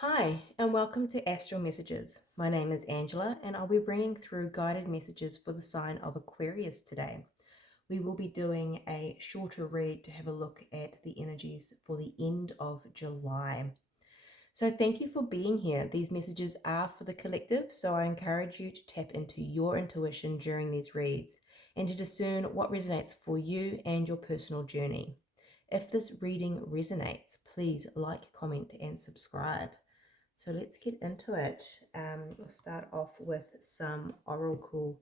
Hi, and welcome to Astral Messages. My name is Angela, and I'll be bringing through guided messages for the sign of Aquarius today. We will be doing a shorter read to have a look at the energies for the end of July. So, thank you for being here. These messages are for the collective, so I encourage you to tap into your intuition during these reads and to discern what resonates for you and your personal journey. If this reading resonates, please like, comment, and subscribe. So let's get into it. We'll start off with some oracle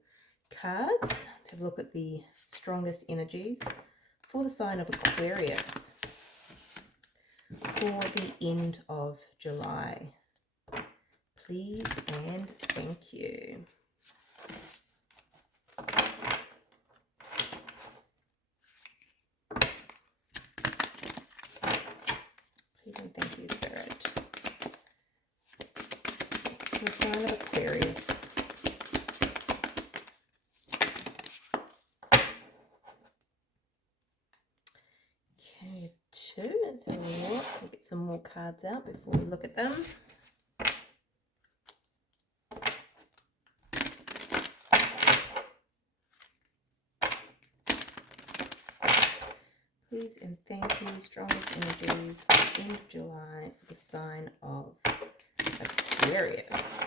cards. Let's have a look at the strongest energies for the sign of Aquarius for the end of July. Please and thank you. Please and thank you, Spirit. For the sign of Aquarius. Okay, two. Let's have a look. We'll get some more cards out before we look at them. Please and thank you, strongest energies for the end of July for the sign of Aquarius.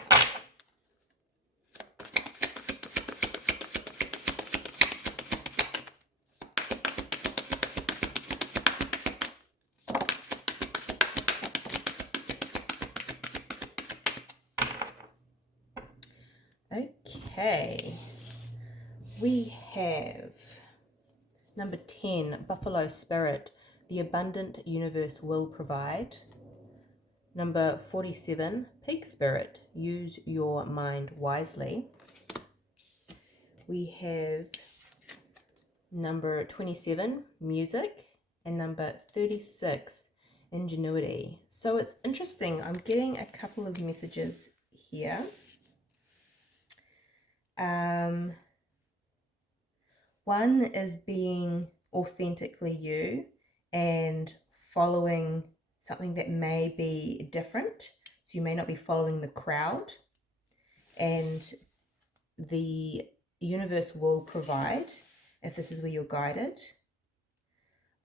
Okay, we have number 10, Buffalo Spirit, the abundant universe will provide. Number 47, Pig Spirit, use your mind wisely. We have number 27, Music, and number 36, Ingenuity. So it's interesting, I'm getting a couple of messages here. One is being authentically you and following something that may be different. So you may not be following the crowd, and the universe will provide if this is where you're guided.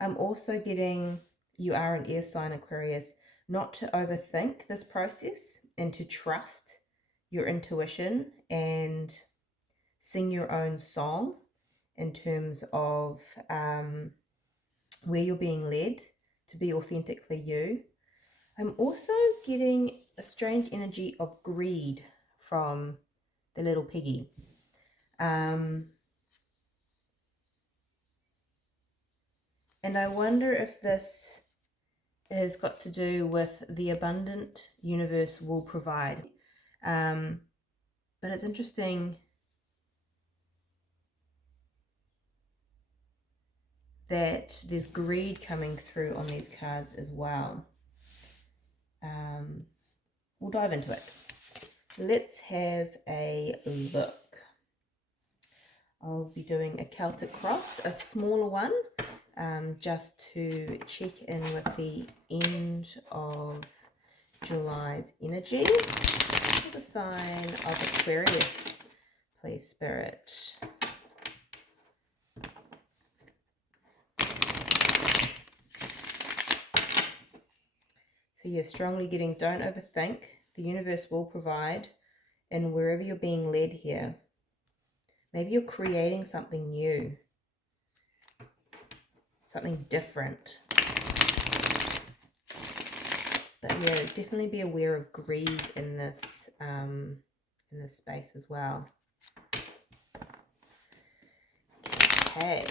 I'm also getting you are an air sign, Aquarius, not to overthink this process and to trust your intuition and sing your own song in terms of where you're being led to be authentically you. I'm also getting a strange energy of greed from the little piggy. And I wonder if this has got to do with the abundant universe will provide. But it's interesting that there's greed coming through on these cards as well. We'll dive into it. Let's have a look. I'll be doing a Celtic cross, a smaller one, just to check in with the end of July's energy for the sign of Aquarius, please, Spirit. So you're strongly getting don't overthink. The universe will provide, and wherever you're being led here, maybe you're creating something new, something different. But yeah, definitely be aware of greed in this space as well. Okay.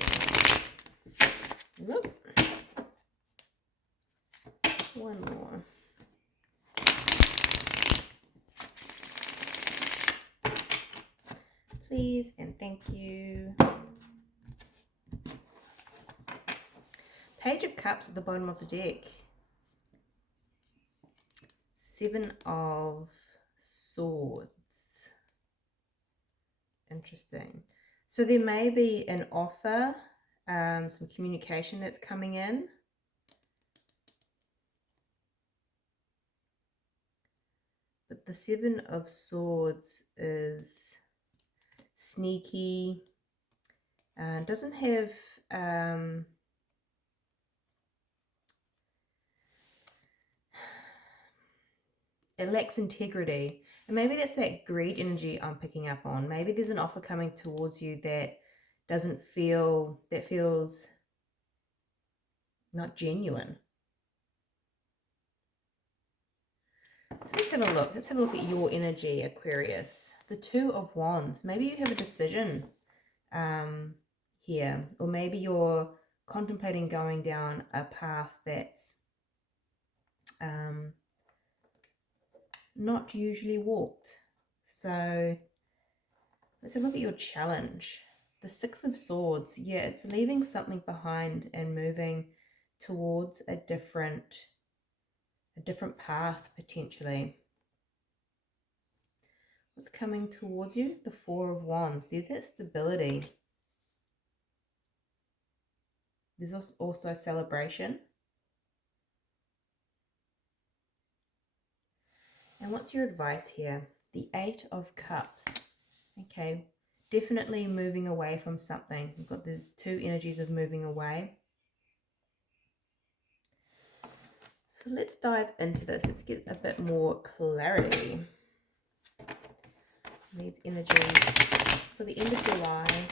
Look. One more. Please and thank you. Page of Cups at the bottom of the deck. 7 of Swords. Interesting. So there may be an offer, some communication that's coming in. the Seven of Swords is sneaky, doesn't have it lacks integrity. And maybe that's that greed energy I'm picking up on. Maybe there's an offer coming towards you that feels not genuine. So let's have a look. Let's have a look at your energy, Aquarius. The Two of Wands. Maybe you have a decision here, or maybe you're contemplating going down a path that's not usually walked. So let's have a look at your challenge. The Six of Swords. Yeah, it's leaving something behind and moving towards a different path potentially. What's coming towards you? The Four of Wands. There's that stability. There's also celebration. And what's your advice here? The Eight of Cups. Okay, definitely moving away from something. We've got these two energies of moving away. So let's dive into this. Let's get a bit more clarity. These energies for the end of July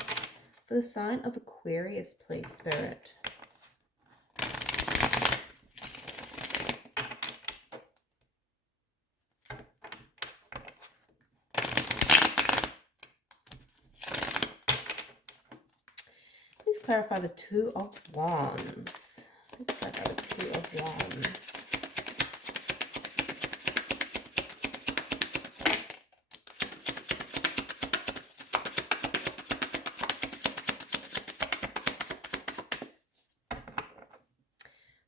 for the sign of Aquarius, please, Spirit. Please clarify the Two of Wands. Please clarify the Two of Wands.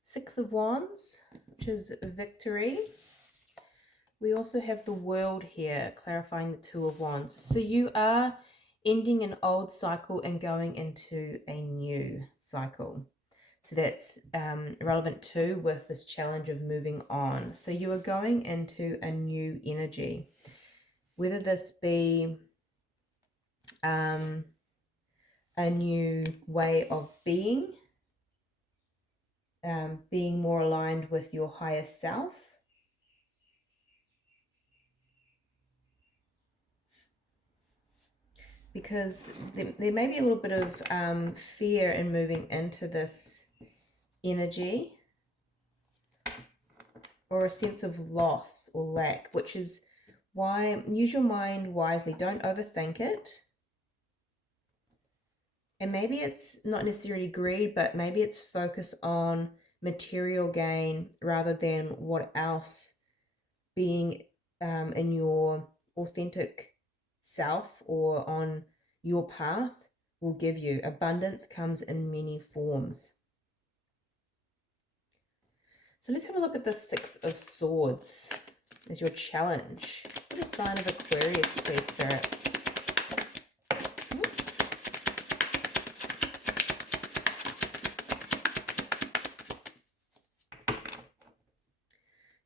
Six of Wands, which is victory. We also have the World here, clarifying the Two of Wands. So you are ending an old cycle and going into a new cycle. So that's relevant too with this challenge of moving on. So you are going into a new energy, whether this be a new way of being more aligned with your higher self. Because there may be a little bit of fear in moving into this energy, or a sense of loss or lack, which is why use your mind wisely. Don't overthink it. And maybe it's not necessarily greed, but maybe it's focus on material gain rather than what else being in your authentic self or on your path will give you. Abundance comes in many forms. So let's have a look at the Six of Swords as your challenge for the sign of Aquarius, please, Spirit.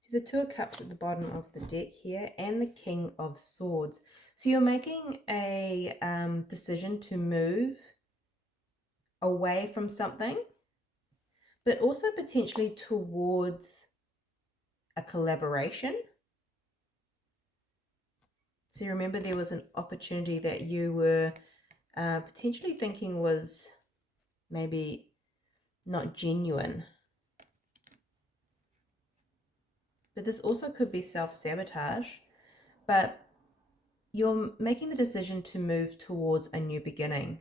So the Two of Cups at the bottom of the deck here, and the King of Swords. So you're making a decision to move away from something, but also potentially towards a collaboration. So remember, there was an opportunity that you were potentially thinking was maybe not genuine. But this also could be self-sabotage. But you're making the decision to move towards a new beginning.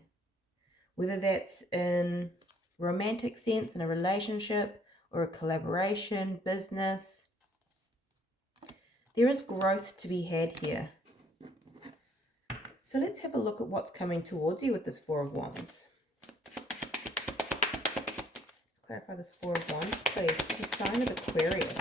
Whether that's in romantic sense, in a relationship, or a collaboration, business. There is growth to be had here. So let's have a look at what's coming towards you with this Four of Wands. Let's clarify this Four of Wands, please. The sign of Aquarius.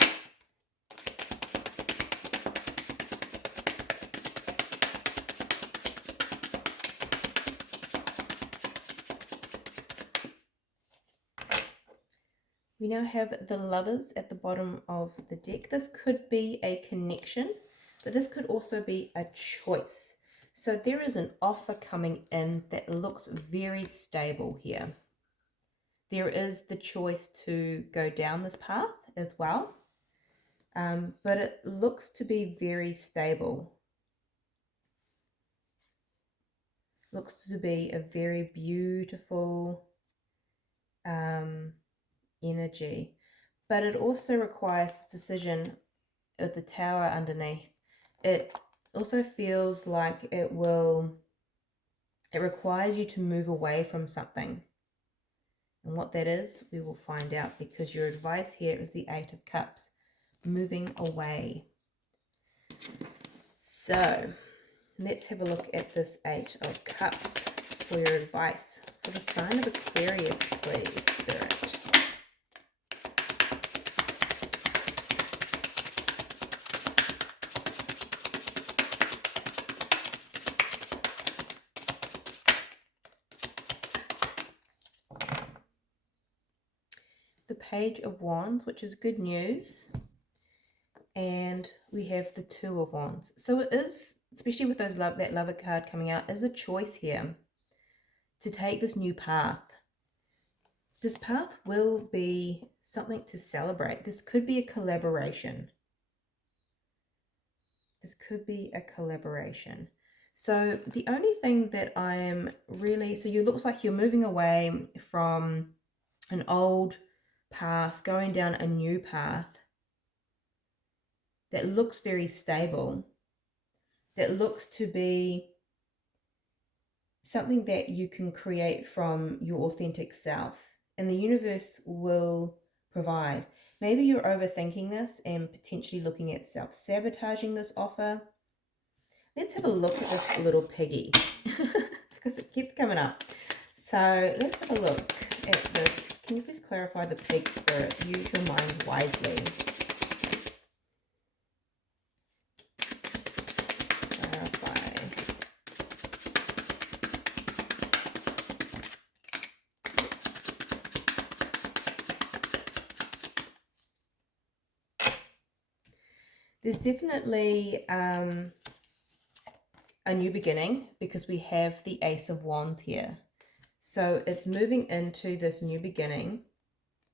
We now have the Lovers at the bottom of the deck. This could be a connection but this could also be a choice. So there is an offer coming in that looks very stable here. There is the choice to go down this path as well, but it looks to be very stable. Looks to be a very beautiful energy, but it also requires decision with the tower underneath. It also feels like it requires you to move away from something. And what that is, we will find out, because your advice here is the Eight of Cups, moving away. So let's have a look at this Eight of Cups for your advice for the sign of Aquarius, please, Spirit. The Page of Wands, which is good news, and we have the Two of Wands. So it is, especially with those that Lover card coming out, is a choice here to take this new path. This path will be something to celebrate. This could be a collaboration. This could be a collaboration. So the only thing that I am really, so you looks like you're moving away from an old path, going down a new path that looks very stable, that looks to be something that you can create from your authentic self, and the universe will provide. Maybe you're overthinking this and potentially looking at self-sabotaging this offer. Let's have a look at this little piggy because it keeps coming up. So let's have a look at this. Can you please clarify the pig, Spirit? Use your mind wisely. Clarify. There's definitely a new beginning, because we have the Ace of Wands here. So it's moving into this new beginning,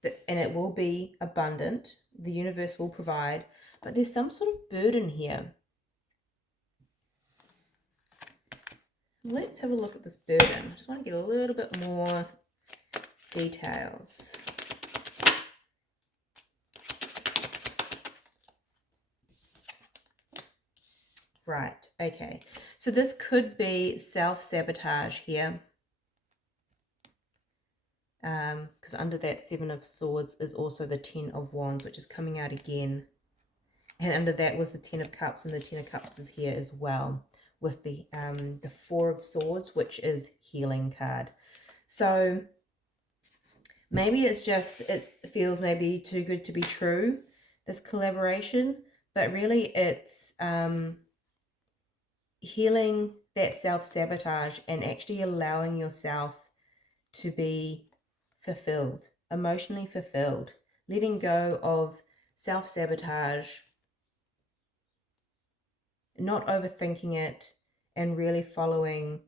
and it will be abundant. The universe will provide, but there's some sort of burden here. Let's have a look at this burden. I just want to get a little bit more details. Right, okay. So this could be self-sabotage here. Because under that Seven of Swords is also the Ten of Wands, which is coming out again. And under that was the Ten of Cups, and the Ten of Cups is here as well, with the Four of Swords, which is healing card. So maybe it's just, it feels maybe too good to be true, this collaboration, but really it's healing that self-sabotage and actually allowing yourself to be fulfilled, emotionally fulfilled, letting go of self-sabotage, not overthinking it, and really following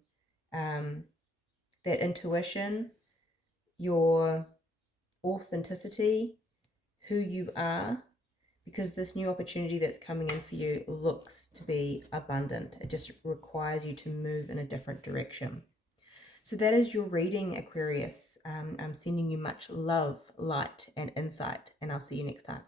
that intuition, your authenticity, who you are, because this new opportunity that's coming in for you looks to be abundant. It just requires you to move in a different direction. So that is your reading, Aquarius. I'm sending you much love, light, and insight, and I'll see you next time.